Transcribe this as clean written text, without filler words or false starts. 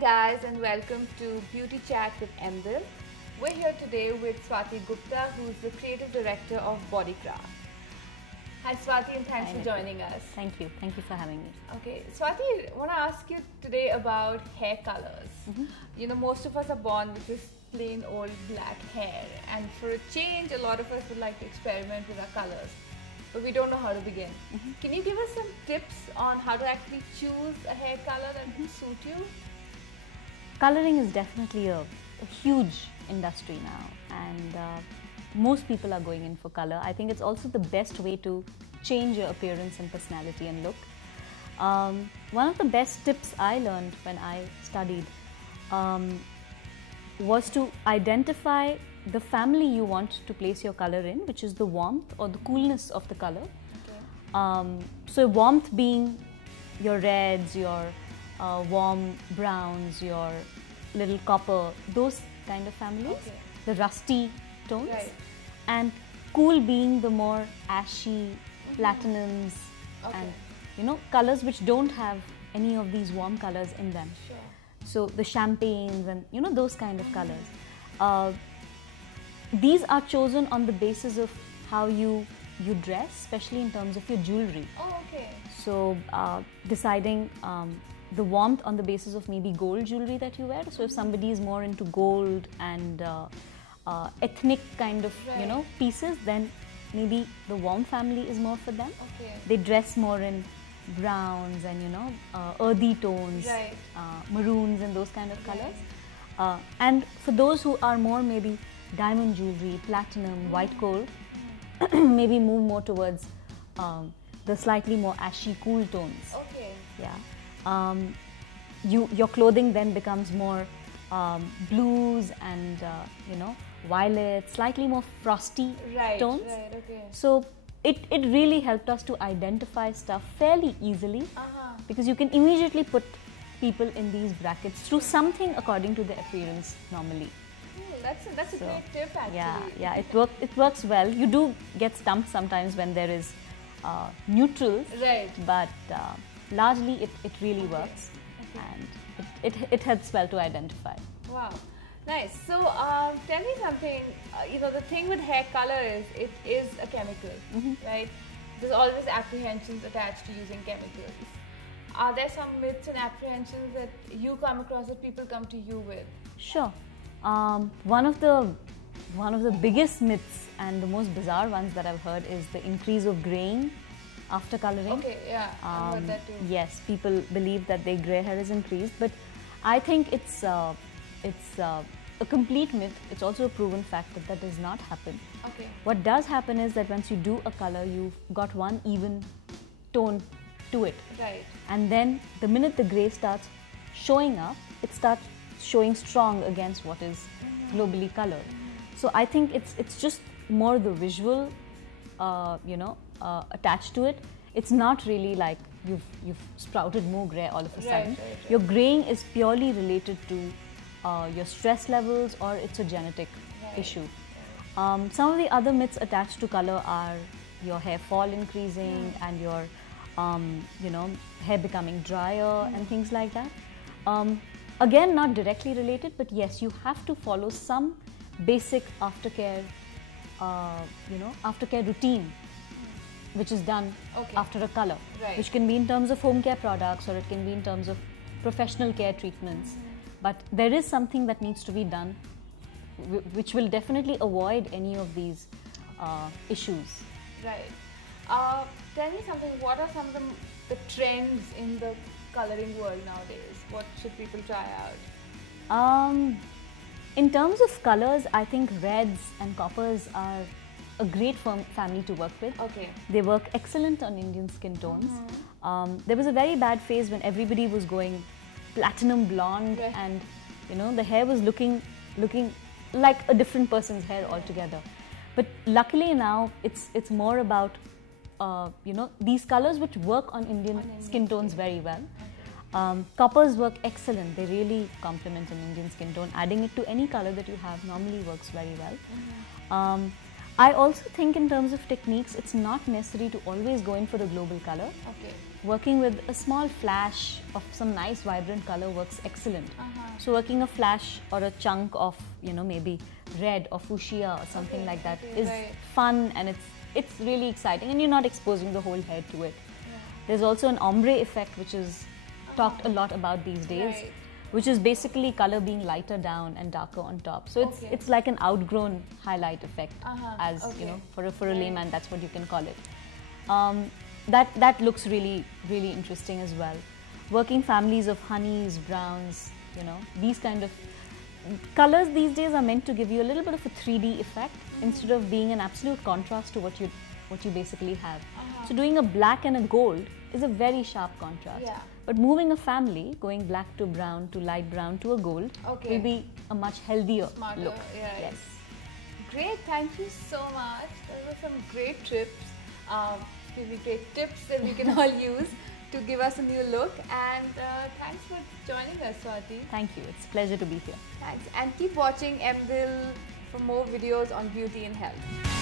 guys, and welcome to Beauty Chat with Emdil. We're here today with Swati Gupta, who's the creative director of Bodycraft. Hi Swati, and thanks for joining us. Thank you for having me. Okay, Swati, I want to ask you today about hair colors. You know, most of us are born with this plain old black hair, and for a change, a lot of us would like to experiment with our colors, but we don't know how to begin. Can you give us some tips on how to actually choose a hair color that will suit you? Coloring is definitely a huge industry now, and most people are going in for color. I think it's also the best way to change your appearance and personality and look. One of the best tips I learned when I studied was to identify the family you want to place your color in, which is the warmth or the coolness of the color. Okay. So warmth being your reds, your warm browns, your little copper, those kind of families, okay. The rusty tones, right. And cool being the more ashy, platinums, okay. And you know, colors which don't have any of these warm colors in them. Sure. So the champagnes and you know, those kind of colors. These are chosen on the basis of how you dress, especially in terms of your jewelry. Oh, okay. So deciding the warmth on the basis of maybe gold jewelry that you wear. So if somebody is more into gold and ethnic kind of, right. You know, pieces, then maybe the warm family is more for them. Okay. They dress more in browns and you know, earthy tones, right. Maroons and those kind of colors. And for those who are more maybe diamond jewelry, platinum, white gold, maybe move more towards the slightly more ashy, cool tones. Okay. Yeah. Your clothing then becomes more blues and you know, violet, slightly more frosty tones. Right. Okay. So it really helped us to identify stuff fairly easily, because you can immediately put people in these brackets through something according to their appearance normally. That's a great tip actually. Yeah, it works well. You do get stumped sometimes when there is neutrals, right. But largely it really works, and it helps well to identify. Wow, nice. So tell me something. You know, the thing with hair color is it is a chemical, right? There's always apprehensions attached to using chemicals. Are there some myths and apprehensions that you come across, that people come to you with? Sure. One of the biggest myths and the most bizarre ones that I've heard is the increase of graying after coloring. Okay, yeah, I've heard that too. Yes, people believe that their grey hair is increased, but I think it's a complete myth. It's also a proven fact that does not happen. Okay. What does happen is that once you do a color, you've got one even tone to it. Right. And then the minute the grey starts showing up, it starts showing strong against what is globally colored. So I think it's just more the visual, you know, attached to it. It's not really like you've sprouted more grey all of a sudden. Right. Your graying is purely related to your stress levels, or it's a genetic issue. Some of the other myths attached to color are your hair fall increasing and your you know, hair becoming drier and things like that. Again, not directly related, but yes, you have to follow some basic aftercare, you know, aftercare routine, which is done after a color, which can be in terms of home care products, or it can be in terms of professional care treatments. But there is something that needs to be done, which will definitely avoid any of these issues. Right. Tell me something. What are some of the trends in the coloring world nowadays? What should people try out? In terms of colors, I think reds and coppers are a great family to work with. Okay. They work excellent on Indian skin tones. There was a very bad phase when everybody was going platinum blonde, and you know, the hair was looking like a different person's hair altogether. But luckily now it's more about you know, these colors which work on Indian skin tones very well. Coppers work excellent. They really complement an Indian skin tone. Adding it to any color that you have normally works very well. I also think in terms of techniques, it's not necessary to always go in for a global color. Okay. Working with a small flash of some nice vibrant color works excellent. So working a flash or a chunk of, you know, maybe red or fuchsia or something like that is fun, and it's really exciting, and you're not exposing the whole head to it. There's also an ombre effect, which is talked a lot about these days, which is basically color being lighter down and darker on top. So it's like an outgrown highlight effect, as you know, for a layman, that's what you can call it. That looks really interesting as well. Working families of honeys, browns, you know, these kind of colors these days are meant to give you a little bit of a 3D effect instead of being an absolute contrast to what you basically have. So doing a black and a gold is a very sharp contrast. But moving a family, going black to brown to light brown to a gold, will be a much healthier look. Yes. Great, thank you so much. Those were some great tips. Really great tips that we can all use to give us a new look. And thanks for joining us, Swati. Thank you. It's a pleasure to be here. Thanks. And keep watching MDill for more videos on beauty and health.